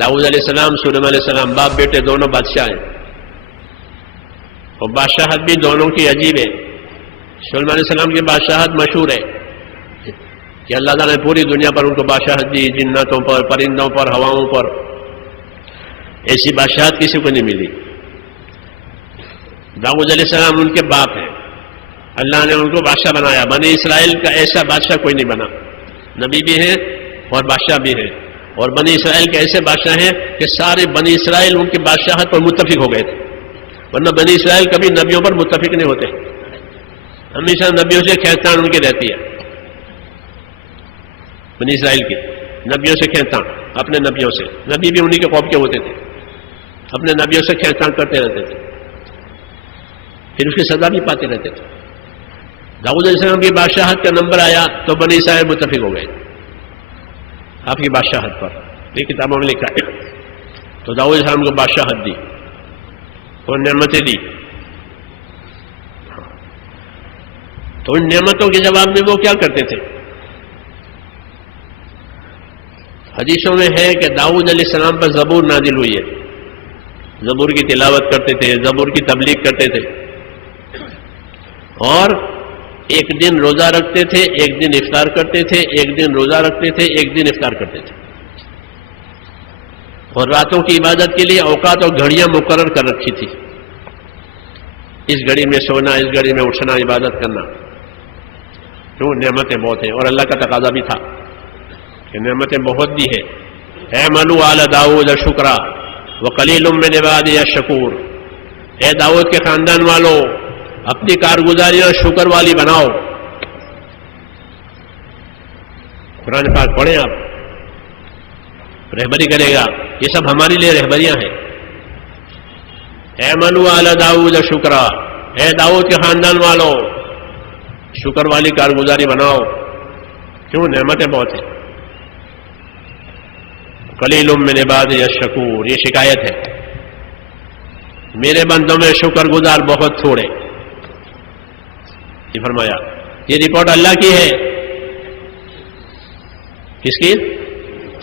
داؤد علیہ السلام، سلیمان علیہ السلام، باپ بیٹے دونوں بادشاہ ہیں، اور بادشاہت بھی دونوں کی عجیب ہے۔ سلیمان علیہ السلام کی بادشاہت مشہور ہے کہ اللہ تعالیٰ نے پوری دنیا پر ان کو بادشاہت دی، جنتوں پر، پرندوں پر، ہواؤں پر، ایسی بادشاہت کسی کو نہیں ملی۔ داؤد علیہ السلام ان کے باپ ہیں، اللہ نے ان کو بادشاہ بنایا، بنی اسرائیل کا ایسا بادشاہ کوئی نہیں بنا، نبی بھی ہیں اور بادشاہ بھی ہیں، اور بنی اسرائیل کے ایسے بادشاہ ہیں کہ سارے بنی اسرائیل ان کی بادشاہت پر متفق ہو گئے تھے، ورنہ بنی اسرائیل کبھی نبیوں پر متفق نہیں ہوتے، ہمیشہ نبیوں سے کھینچتان ان کی رہتی ہے، بنی اسرائیل کی نبیوں سے کھینچتان، اپنے نبیوں سے، نبی بھی انہی کے قوم کے ہوتے تھے، اپنے نبیوں سے کھینچتان کرتے رہتے تھے، پھر اس کی سزا بھی پاتے رہتے تھے۔ داؤد علیہ السلام کی بادشاہت کا نمبر آیا تو بنی اسرائیل متفق ہو گئے آپ کی بادشاہت پر، یہ کتابوں میں لکھا ہے۔ تو داؤد علیہ السلام کو بادشاہت دی اور نعمتیں دی، تو ان نعمتوں کے جواب میں وہ کیا کرتے تھے؟ حدیثوں میں ہے کہ داؤد علیہ السلام پر زبور نازل ہوئی ہے، زبور کی تلاوت کرتے تھے، زبور کی تبلیغ کرتے تھے، اور ایک دن روزہ رکھتے تھے، ایک دن افطار کرتے تھے، ایک دن روزہ رکھتے تھے، ایک دن افطار کرتے تھے، اور راتوں کی عبادت کے لیے اوقات اور گھڑیاں مقرر کر رکھی تھی، اس گھڑی میں سونا، اس گھڑی میں اٹھنا، عبادت کرنا، کیوں نعمتیں بہت ہیں، اور اللہ کا تقاضا بھی تھا کہ نعمتیں بہت دی ہے۔ اعملوا آل داؤد شکرا وقلیل من عبادی الشکور، اے داؤد کے خاندان والو اپنی کارگزاریاں شکر والی بناؤ۔ قرآن پاک پڑھیں آپ، رہبری کرے گا، یہ سب ہمارے لیے رہبریاں ہیں۔ اعملوا آل داؤد شکرا، اے داؤد کے خاندان والو شکر والی کارگزاری بناؤ، کیوں نعمتیں بہت ہیں۔ قلیل من عبادی الشکور، یہ شکایت ہے، میرے بندوں میں شکر گزار بہت تھوڑے، یہ فرمایا۔ یہ رپورٹ اللہ کی ہے، کس کی؟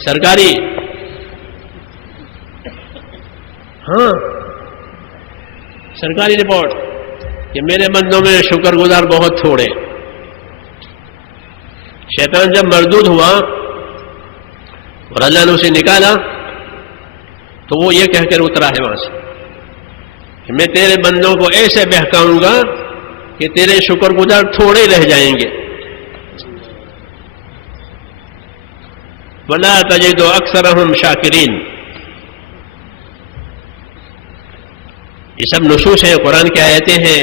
سرکاری، ہاں سرکاری رپورٹ کہ میرے بندوں میں شکر گزار بہت تھوڑے۔ شیطان جب مردود ہوا اور اللہ نے اسے نکالا تو وہ یہ کہہ کر اترا ہے وہاں سے کہ میں تیرے بندوں کو ایسے بہکاؤں گا کہ تیرے شکر گزار تھوڑے رہ جائیں گے۔ وَلَا تَجِدُ أَكْثَرَهُمْ شَاكِرِينَ، یہ سب نصوص ہیں، قرآن کی آیتیں ہیں،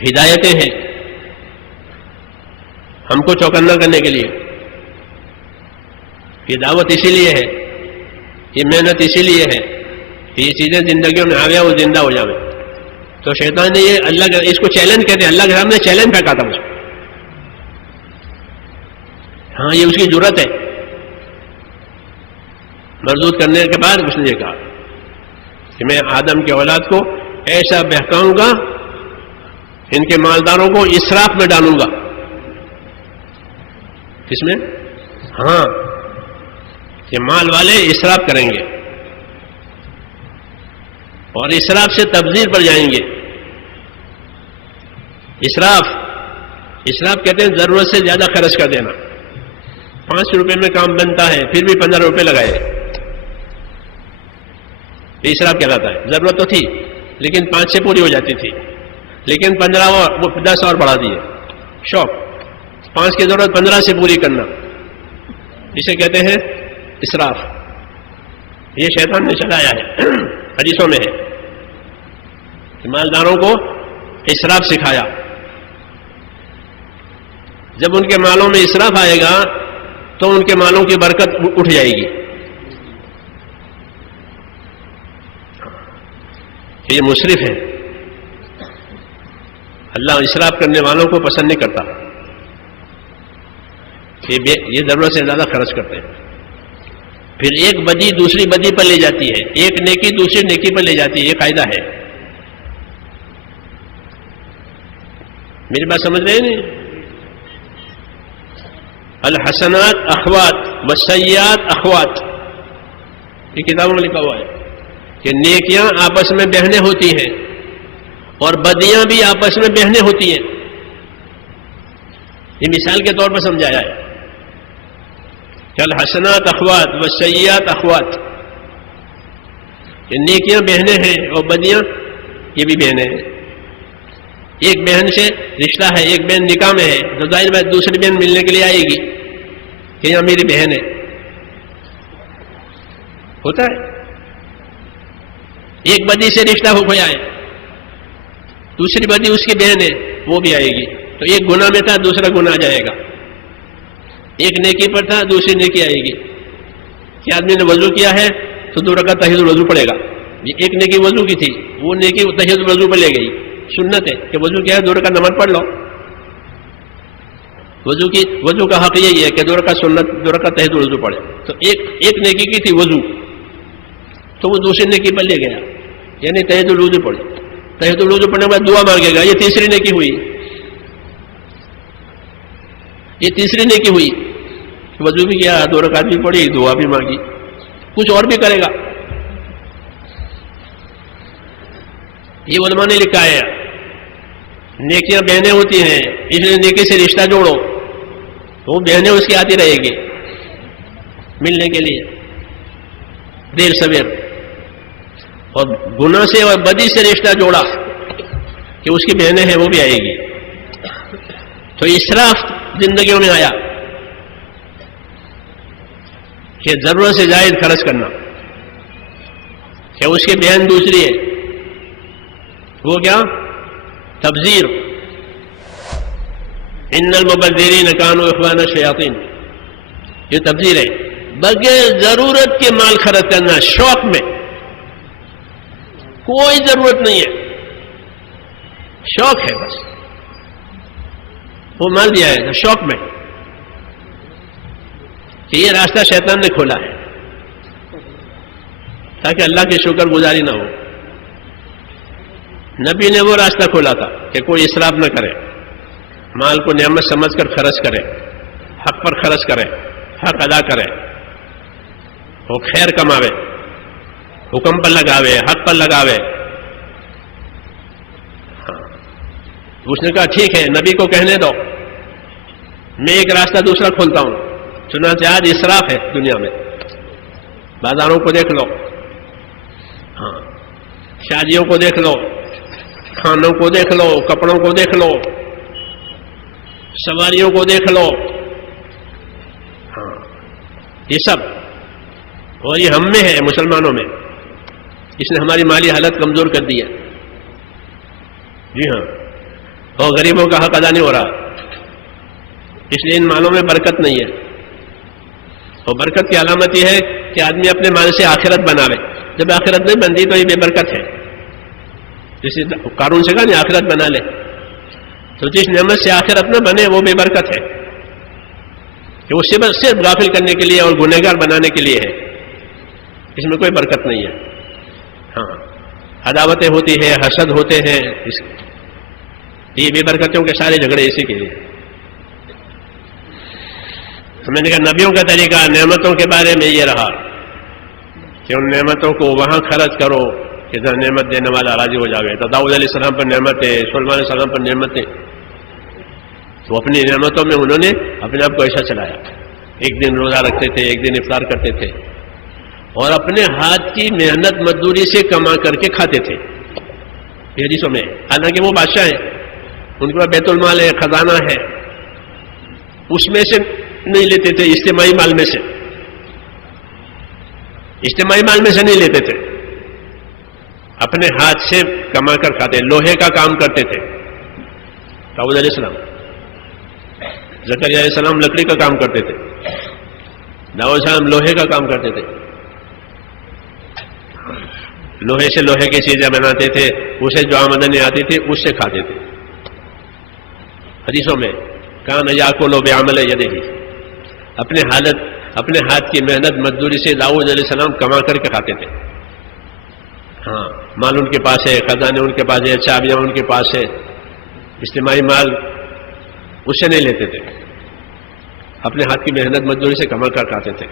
ہدایتیں ہیں ہم کو چوکنا کرنے کے لیے۔ یہ دعوت اسی لیے ہے، یہ محنت اسی لیے ہے کہ یہ چیزیں زندگیوں میں آ گیا وہ زندہ ہو جائے۔ تو شیطان نے یہ اللہ کا، اس کو چیلنج کہتے ہیں، اللہ کے سامنے چیلنج پھینکا تھا مجھے، ہاں یہ اس کی جرت ہے۔ مردود کرنے کے بعد اس نے یہ کہا کہ میں آدم کے اولاد کو ایسا بہکاؤں گا، ان کے مالداروں کو اسراف میں ڈالوں گا۔ کس میں؟ ہاں کہ مال والے اسراف کریں گے اور اسراف سے تبذیر پر جائیں گے۔ اسراف کہتے ہیں ضرورت سے زیادہ خرچ کر دینا۔ 5 روپے میں کام بنتا ہے پھر بھی 15 روپے لگائے، یہ اسراف کہلاتا ہے۔ ضرورت تو تھی لیکن 5 سے پوری ہو جاتی تھی، لیکن 15 اور 10 اور بڑھا دیے، شوق 5 کی ضرورت 15 سے پوری کرنا، اسے کہتے ہیں اسراف۔ یہ شیطان نے چلایا ہے، حدیثوں میں ہے کہ مالداروں کو اسراف سکھایا۔ جب ان کے مالوں میں اسراف آئے گا تو ان کے مالوں کی برکت اٹھ جائے گی۔ یہ مسرف ہے، اللہ اسراف کرنے والوں کو پسند نہیں کرتا، یہ ضرورت سے زیادہ خرچ کرتے ہیں۔ پھر ایک بدی دوسری بدی پر لے جاتی ہے، ایک نیکی دوسری نیکی پر لے جاتی ہے، یہ قاعدہ ہے۔ میری بات سمجھ رہے ہیں نہیں؟ الحسنات اخوات والسیئات اخوات، یہ کتابوں میں لکھا ہوا ہے کہ نیکیاں آپس میں بہنیں ہوتی ہیں اور بدیاں بھی آپس میں بہنیں ہوتی ہیں. یہ مثال کے طور پر سمجھایا ہے کہ الحسنات اخوات والسیئات اخوات. یہ نیکیاں بہنیں ہیں اور بدیاں یہ بھی بہنیں ہیں. ایک بہن سے رشتہ ہے، ایک بہن نکاح میں ہے تو ظاہر بات دوسری بہن ملنے کے لیے آئے گی کہ یہاں میری بہن ہے. ہوتا ہے. ایک بدی سے رشتہ ہو گیا ہے، دوسری بدی اس کی بہن ہے، وہ بھی آئے گی. تو ایک گناہ میں تھا، دوسرا گناہ جائے گا. ایک نیکی پر تھا، دوسری نیکی آئے گی. کہ آدمی نے وضو کیا ہے تو 2 رکعت تحیۃ الوضو پڑے گا. یہ ایک نیکی وضو کی تھی، وہ نیکی تحیۃ الوضو پر لے گئی. سنت ہے کہ وضو کیا ہے 2 رکعت نماز پڑھ لو. وضو کا حق یہی ہے کہ 2 رکعت سنت، 2 رکعت تحیۃ الوضو پڑھے. تو ایک نیکی کی تھی وضو، تو وہ دوسری نیکی پر لے گیا، یعنی تحیۃ الوضو پڑھے. تحیۃ الوضو پڑھنے کے بعد دعا مانگے گا، یہ تیسری نیکی ہوئی. یہ تیسری نیکی ہوئی. وضو بھی کیا، 2 رکعت بھی پڑھی، دعا بھی مانگی، کچھ اور بھی کرے گا. یہ علماء نے لکھا ہے نیکیاں بہنیں ہوتی ہیں، اس لیے نیکی سے رشتہ جوڑو تو وہ بہنیں اس کی آتی رہے گی ملنے کے لیے دیر سویر. اور گناہ سے اور بدی سے رشتہ جوڑا کہ اس کی بہنیں ہیں وہ بھی آئے گی. تو اسراف زندگیوں میں آیا کہ ضرورت سے زائد خرچ کرنا، کہ اس کی بہن دوسری ہے، وہ کیا تبذیر. ان المبذرین کانوا اخوان الشیاطین، یہ تبذیر ہے. بغیر ضرورت کے مال خرچ کرنا، شوق میں، کوئی ضرورت نہیں ہے، شوق ہے بس، وہ مال دیا ہے شوق میں کہ یہ راستہ شیطان نے کھولا ہے تاکہ اللہ کی شکر گزاری نہ ہو. نبی نے وہ راستہ کھولا تھا کہ کوئی اسراف نہ کرے، مال کو نعمت سمجھ کر خرچ کرے، حق پر خرچ کرے، حق ادا کرے، وہ خیر کماوے، حکم پر لگاوے، حق پر لگاوے. ہاں. اس نے کہا ٹھیک ہے، نبی کو کہنے دو، میں ایک راستہ دوسرا کھولتا ہوں. چنانچہ آج اسراف ہے دنیا میں. بازاروں کو دیکھ لو، ہاں، شادیوں کو دیکھ لو، کھانوں کو دیکھ لو، کپڑوں کو دیکھ لو، سواریوں کو دیکھ لو. ہاں، یہ سب، اور یہ ہم میں ہے، مسلمانوں میں. اس نے ہماری مالی حالت کمزور کر دی ہے. جی ہاں. اور غریبوں کا حق ادا نہیں ہو رہا، اس لیے ان مالوں میں برکت نہیں ہے. اور برکت کی علامت یہ ہے کہ آدمی اپنے مال سے آخرت بنا لے. جب آخرت نہیں بنتی تو یہ بے برکت ہے. جسے قارون سے کہا نہیں آخرت بنا لے، تو جس نعمت سے آخرت نہ بنے وہ بے برکت ہے، کہ وہ صرف غافل کرنے کے لیے اور گنہگار بنانے کے لیے ہے. اس میں کوئی برکت نہیں ہے. ہاں، عداوتیں ہوتی ہیں، حسد ہوتے ہیں، یہ بے برکتوں کے سارے جھگڑے اسی کے لیے. میں نے کہا نبیوں کا طریقہ نعمتوں کے بارے میں یہ رہا کہ ان نعمتوں کو وہاں خرچ کرو کہ جہاں نعمت دینے والا راضی ہو جاوے. تو داؤد علیہ السلام پر نعمتیں، سلیمان علیہ السلام پر نعمتیں، تو اپنی نعمتوں میں انہوں نے اپنے آپ کو ایسا چلایا. ایک دن روزہ رکھتے تھے، ایک دن افطار کرتے تھے، اور اپنے ہاتھ کی محنت مزدوری سے کما کر کے کھاتے تھے. حدیثوں میں، حالانکہ وہ بادشاہ ہیں، ان کے پاس بیت المال ہے، خزانہ ہے، اس میں سے نہیں لیتے تھے، اجتماعی مال میں سے، اجتماعی مال میں سے نہیں لیتے تھے، اپنے ہاتھ سے کما کر کھاتے. لوہے کا کام کرتے تھے داؤد علیہ السلام. زکریا علیہ السلام لکڑی کا کام کرتے تھے، داؤد علیہ السلام لوہے کا کام کرتے تھے. لوہے سے لوہے کی چیزیں بناتے تھے، اسے جو آمدنی آتی تھی اس سے کھاتے تھے. حدیثوں میں کان یاکل بعمل یدہ، اپنے ہاتھ کی محنت مزدوری سے داؤد علیہ السلام کما کر کے کھاتے تھے. ہاں، مال ان کے پاس ہے، خزانے ان کے پاس ہے، چابیاں ان کے پاس ہے، اجتماعی مال اس سے نہیں لیتے تھے. اپنے ہاتھ کی محنت مزدوری سے کما کر کھاتے تھے،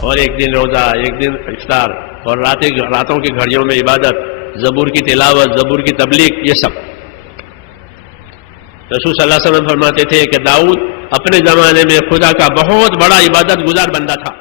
اور ایک دن روزہ، ایک دن افطار، اور راتوں کی گھڑیوں میں عبادت، زبور کی تلاوت، زبور کی تبلیغ، یہ سب۔ رسول صلی اللہ علیہ وسلم فرماتے تھے کہ داؤد اپنے زمانے میں خدا کا بہت بڑا عبادت گزار بندہ تھا،